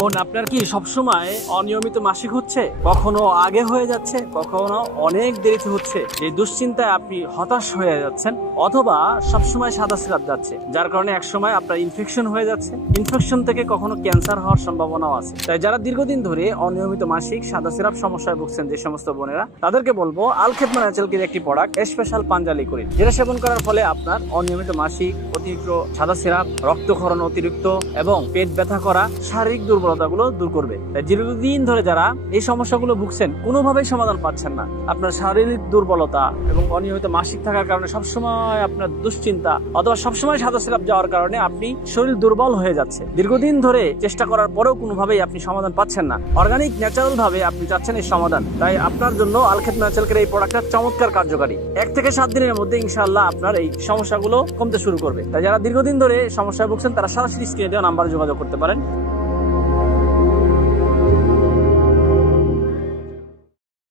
বোন, আপনার কি সবসময় অনিয়মিত মাসিক হচ্ছে? কখনো আগে হয়ে যাচ্ছে, কখনো অনেক দেরিতে হচ্ছে? এই দুশ্চিন্তায় আপনি হতাশ হয়ে যাচ্ছেন, অথবা সবসময় সাদা সিরাপ যাচ্ছে, যার কারণে একসময় আপনার ইনফেকশন হয়ে যাচ্ছে। ইনফেকশন থেকে কখনো ক্যান্সার হওয়ার সম্ভাবনাও আছে। তাই যারা দীর্ঘদিন ধরে অনিয়মিত মাসিক, সাদা সিরাপ সমস্যায় ভুগছেন যে সমস্ত বোনেরা, তাদেরকে বলবো আল খেদমা ন্যাচারাল একটি প্রোডাক্ট স্পেশাল পাঞ্জা লিকুইড, যেটা সেবন করার ফলে আপনার অনিয়মিত মাসিক, অতিরিক্ত সাদা সিরাপ, রক্তক্ষরণ অতিরিক্ত এবং পেট ব্যথা করা, শারীরিক দুর্বলতাগুলো দূর করবে। তাই দীর্ঘদিন ধরে যারা এই সমস্যাগুলো ভুগছেন, কোনোভাবেই সমাধান পাচ্ছেন না, আপনার শারীরিক দুর্বলতা এবং অনিয়মিত মাসিক থাকার কারণে সবসময় আপনার দুশ্চিন্তা, অথবা সবসময় সাদা সিরাপ যাওয়ার কারণে আপনি শরীর দুর্বল হয়ে যাচ্ছে, দীর্ঘদিন ধরে চেষ্টা করার পরেও কোনোভাবেই আপনি সমাধান পাচ্ছেন না, অর্গানিক ন্যাচারাল ভাবে আপনি চাচ্ছেন এই সমাধান, তাই আপনার জন্য আল খেদমা ন্যাচারাল এই প্রোডাক্টটা চমৎকার কার্যকারী। 1 থেকে 7 দিনের মধ্যে ইনশাআল্লাহ আপনার এই সমস্যাগুলো কমতে শুরু করবে। তাই যারা দীর্ঘদিন ধরে সমস্যায় ভুগছেন, তারা সরাসরি স্ক্রিনে দেওয়া নাম্বারে যোগাযোগ করতে পারেন।